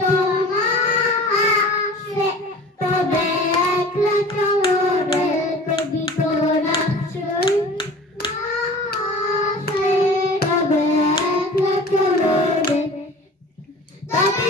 তো না আসে, তবে একলা চলো রেলকে ভিতর আসই না আসে, তবে একলা চলো রে তবে